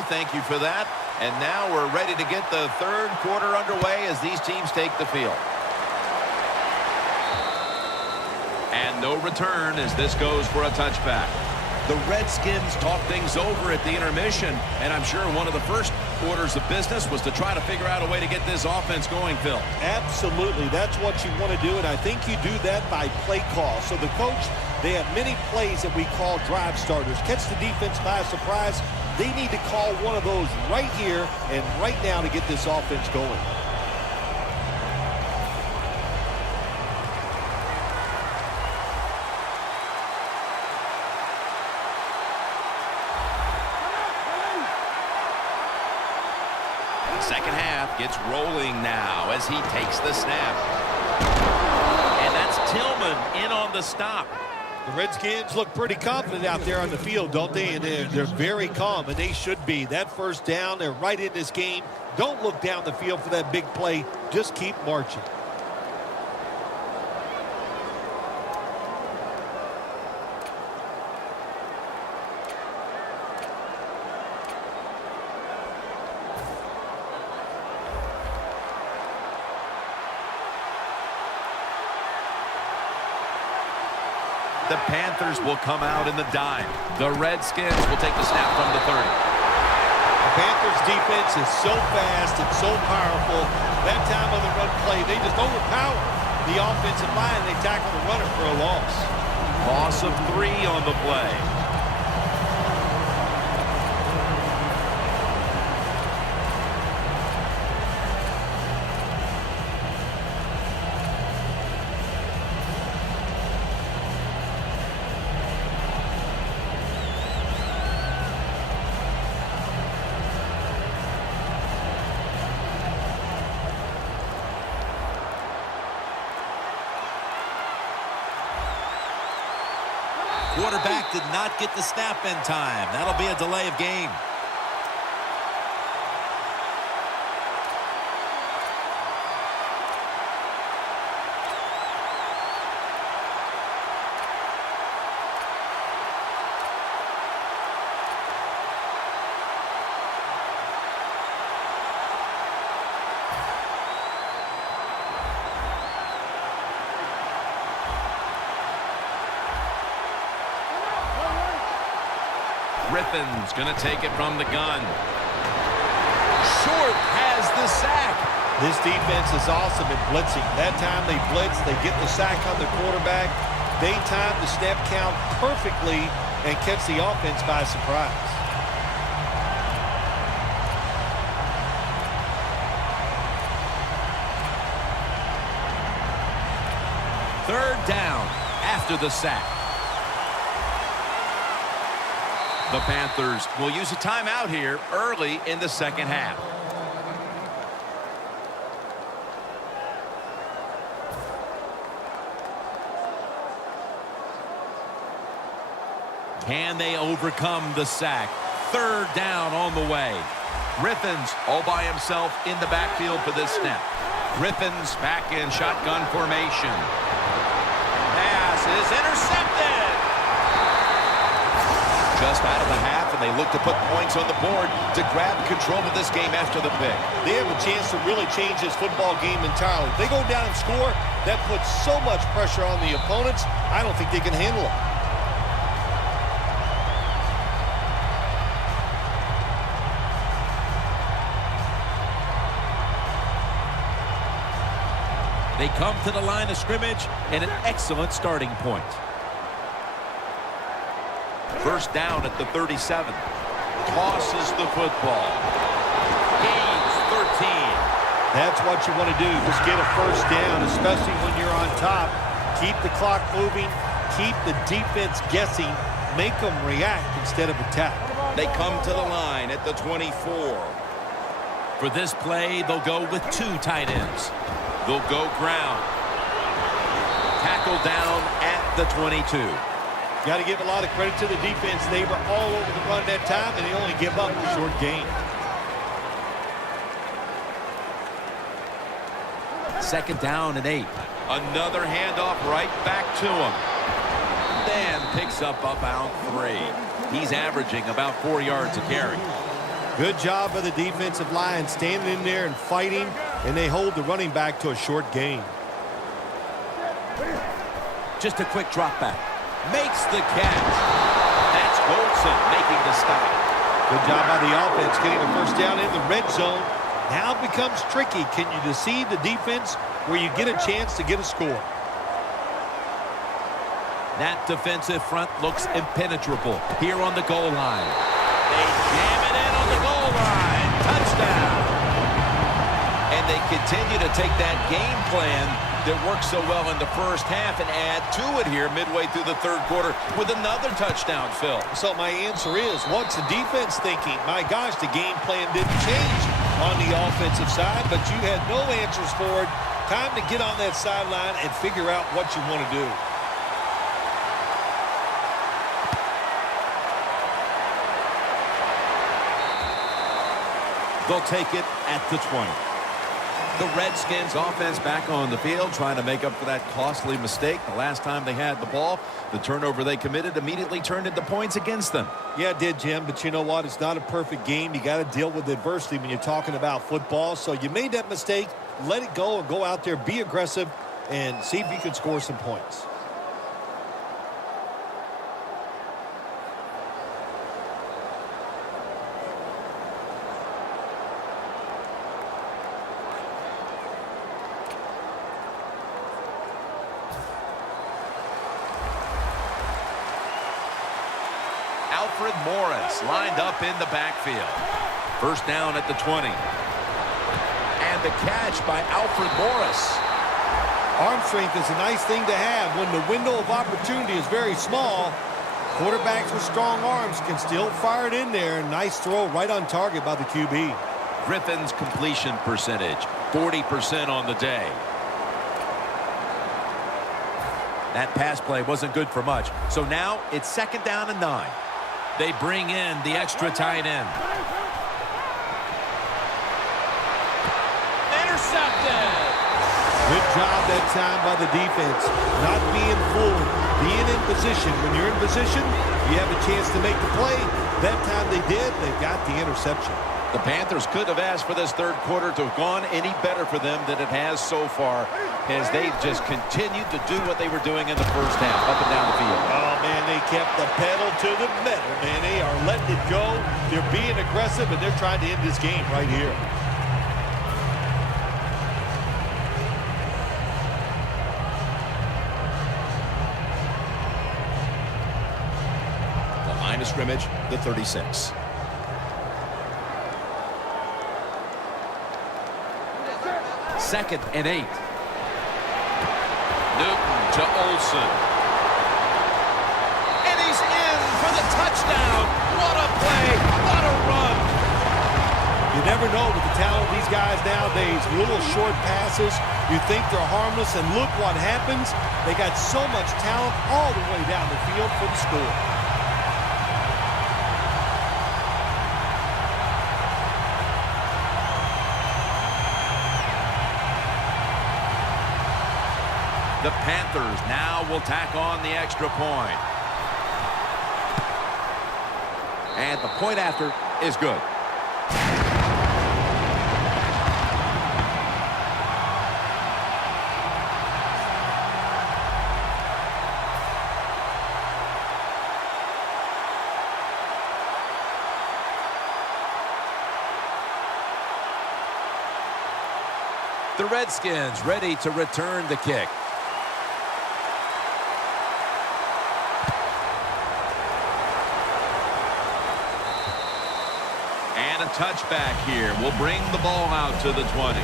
go. Thank you for that. And now we're ready to get the third quarter underway as these teams take the field. And no return as this goes for a touchback. The Redskins talk things over at the intermission, and I'm sure one of the first orders of business was to try to figure out a way to get this offense going, Phil. Absolutely. That's what you want to do, and I think you do that by play call. So the coach, they have many plays that we call drive starters. Catch the defense by surprise. They need to call one of those right here and right now to get this offense going. Second half gets rolling now as he takes the snap. And that's Tillman in on the stop. The Redskins look pretty confident out there on the field, don't they? And they're very calm, and they should be. That first down, they're right in this game. Don't look down the field for that big play. Just keep marching. The Panthers will come out in the dime. The Redskins will take the snap from the 30. The Panthers defense is so fast and so powerful. That time on the run play, they just overpower the offensive line. They tackle the runner for a loss. Loss of 3 on the play. Quarterback did not get the snap in time. That'll be a delay of game. Griffin's going to take it from the gun. Short has the sack. This defense is awesome at blitzing. That time they blitz, they get the sack on the quarterback. They time the snap count perfectly and catch the offense by surprise. Third down after the sack. The Panthers will use a timeout here early in the second half. Can they overcome the sack? Third down on the way. Griffin's all by himself in the backfield for this snap. Griffin's back in shotgun formation. Pass is intercepted. Just out of the half, and they look to put points on the board to grab control of this game after the pick. They have a chance to really change this football game entirely. If they go down and score, that puts so much pressure on the opponents, I don't think they can handle it. They come to the line of scrimmage and an excellent starting point. First down at the 37. Tosses the football. Gains 13. That's what you want to do. Just get a first down, especially when you're on top. Keep the clock moving. Keep the defense guessing. Make them react instead of attack. They come to the line at the 24. For this play, they'll go with 2 tight ends. They'll go ground. Tackle down at the 22. Got to give a lot of credit to the defense. They were all over the run that time, and they only give up a short gain. Second down and 8. Another handoff right back to him. Then picks up about 3. He's averaging about 4 yards a carry. Good job by the defensive line standing in there and fighting, and they hold the running back to a short gain. Just a quick drop back. Makes the catch. That's Golson making the stop. Good job by the offense getting the first down in the red zone. Now it becomes tricky. Can you deceive the defense where you get a chance to get a score? That defensive front looks impenetrable here on the goal line. They jam it in on the goal line. Touchdown. And they continue to take that game plan that worked so well in the first half and add to it here midway through the third quarter with another touchdown, Phil. So my answer is, what's the defense thinking? My gosh, the game plan didn't change on the offensive side, but you had no answers for it. Time to get on that sideline and figure out what you want to do. They'll take it at the 20. The Redskins offense back on the field trying to make up for that costly mistake. The last time they had the ball, the turnover they committed immediately turned into points against them. Yeah, it did, Jim, but you know what? It's not a perfect game. You got to deal with adversity when you're talking about football. So you made that mistake. Let it go and go out there, be aggressive, and see if you can score some points. Alfred Morris lined up in the backfield. First down at the 20. And the catch by Alfred Morris. Arm strength is a nice thing to have when the window of opportunity is very small. Quarterbacks with strong arms can still fire it in there. Nice throw right on target by the QB. Griffin's completion percentage, 40% on the day. That pass play wasn't good for much. So now it's second down and 9. They bring in the extra tight end. Intercepted. Good job that time by the defense. Not being fooled. Being in position. When you're in position, you have a chance to make the play. That time they did. They got the interception. The Panthers could have asked for this third quarter to have gone any better for them than it has so far, as they've just continued to do what they were doing in the first half, up and down the field. Oh, man, they kept the pedal to the metal, man. They are letting it go. They're being aggressive, and they're trying to end this game right here. The line of scrimmage, the 36. Second and 8. Newton to Olsen. And he's in for the touchdown. What a play. What a run. You never know with the talent of these guys nowadays. Little short passes. You think they're harmless, and look what happens. They got so much talent all the way down the field for the score. The Panthers now will tack on the extra point. And the point after is good. The Redskins ready to return the kick. Touchback here will bring the ball out to the 20.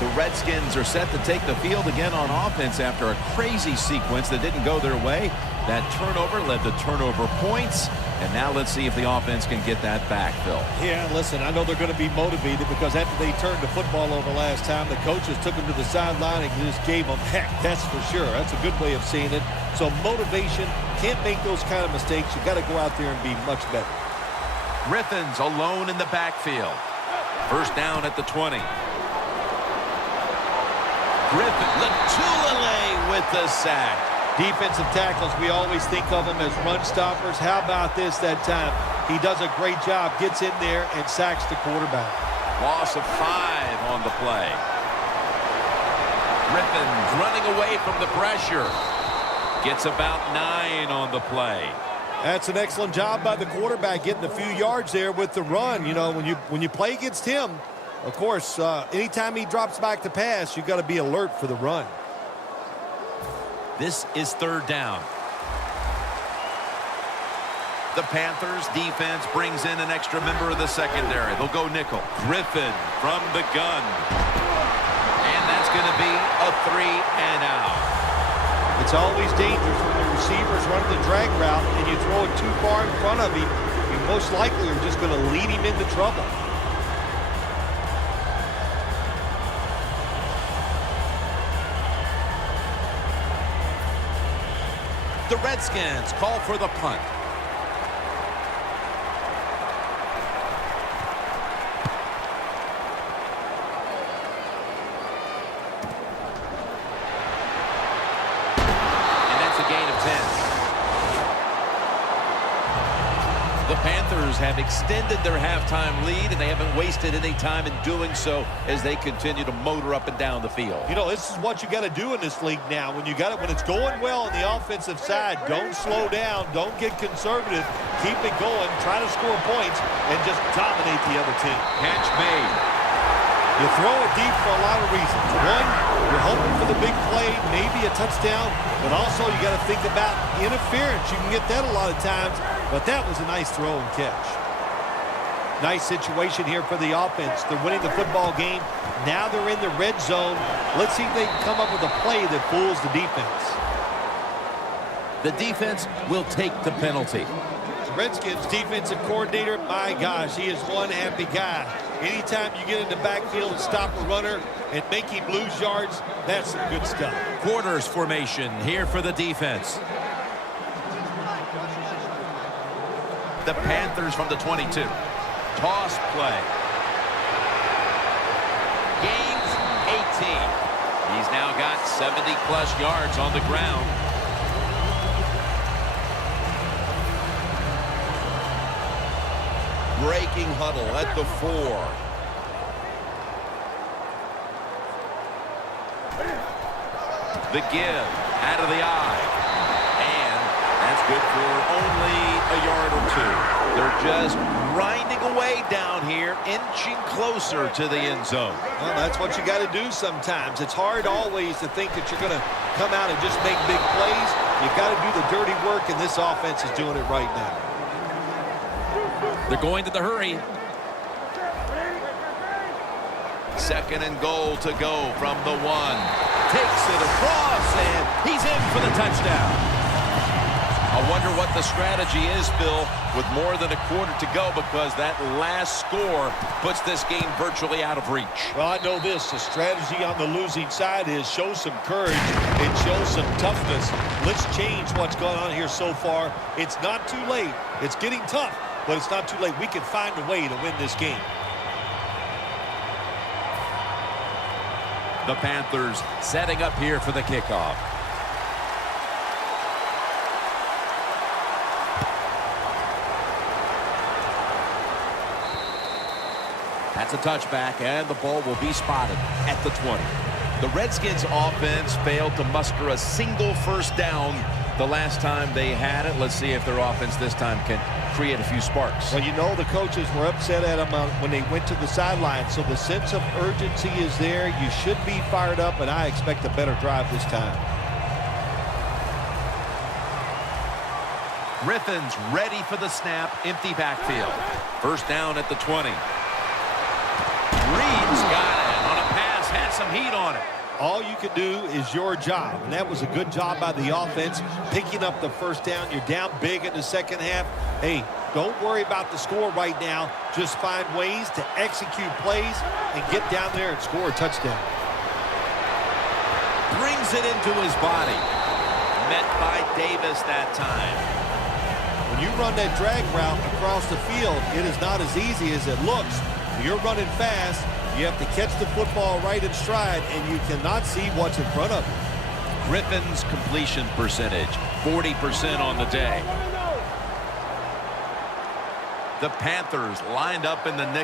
The Redskins are set to take the field again on offense after a crazy sequence that didn't go their way. That turnover led to turnover points. And now let's see if the offense can get that back, Phil. Yeah, listen, I know they're going to be motivated because after they turned the football over last time, the coaches took them to the sideline and just gave them heck. That's for sure. That's a good way of seeing it. So motivation, can't make those kind of mistakes. You got to go out there and be much better. Griffin's alone in the backfield. First down at the 20. Griffin, Latulele with the sack. Defensive tackles, we always think of them as run stoppers. How about this that time? He does a great job, gets in there and sacks the quarterback. Loss of 5 on the play. Griffins running away from the pressure. Gets about 9 on the play. That's an excellent job by the quarterback, getting a few yards there with the run. You know, when you play against him, of course, anytime he drops back to pass, you've got to be alert for the run. This is 3rd down. The Panthers defense brings in an extra member of the secondary. They'll go nickel. Griffin from the gun. And that's going to be a 3-and-out. It's always dangerous when the receivers run the drag route and you throw it too far in front of him. You most likely are just going to lead him into trouble. The Redskins call for the punt. The Panthers have extended their halftime lead, and they haven't wasted any time in doing so as they continue to motor up and down the field. You know, this is what you got to do in this league now. When it's going well on the offensive side, don't slow down, don't get conservative, keep it going, try to score points, and just dominate the other team. Catch made. You throw it deep for a lot of reasons. One, you're hoping for the big play, maybe a touchdown, but also you got to think about interference. You can get that a lot of times, but that was a nice throw and catch. Nice situation here for the offense. They're winning the football game. Now they're in the red zone. Let's see if they can come up with a play that fools the defense. The defense will take the penalty. Redskins defensive coordinator, my gosh, he is one happy guy. Anytime you get in the backfield and stop a runner and make him lose yards, that's some good stuff. Quarters formation here for the defense. The Panthers from the 22. Toss play. Gains 18. He's now got 70-plus yards on the ground. Breaking huddle at the 4. The give out of the eye. And that's good for only a yard or 2. They're just grinding away down here, inching closer to the end zone. Well, that's what you got to do sometimes. It's hard always to think that you're going to come out and just make big plays. You've got to do the dirty work, and this offense is doing it right now. They're going to the hurry. 2nd and goal to go from the 1. Takes it across, and he's in for the touchdown. I wonder what the strategy is, Bill, with more than a quarter to go, because that last score puts this game virtually out of reach. Well, I know this. The strategy on the losing side is show some courage and show some toughness. Let's change what's going on here so far. It's not too late. It's getting tough, but it's not too late. We can find a way to win this game. The Panthers setting up here for the kickoff. That's a touchback, and the ball will be spotted at the 20. The Redskins offense failed to muster a single first down the last time they had it. Let's see if their offense this time can create a few sparks. Well, you know the coaches were upset at them when they went to the sideline, so the sense of urgency is there. You should be fired up, and I expect a better drive this time. Griffin's ready for the snap, empty backfield. First down at the 20. Reed's got it on a pass, had some heat on it. All you can do is your job, and that was a good job by the offense, picking up the first down. You're down big in the second half. Hey, don't worry about the score right now. Just find ways to execute plays and get down there and score a touchdown. Brings it into his body. Met by Davis that time. When you run that drag route across the field, it is not as easy as it looks. You're running fast. You have to catch the football right in stride, and you cannot see what's in front of you. Griffin's completion percentage, 40% on the day. The Panthers lined up in the nickel.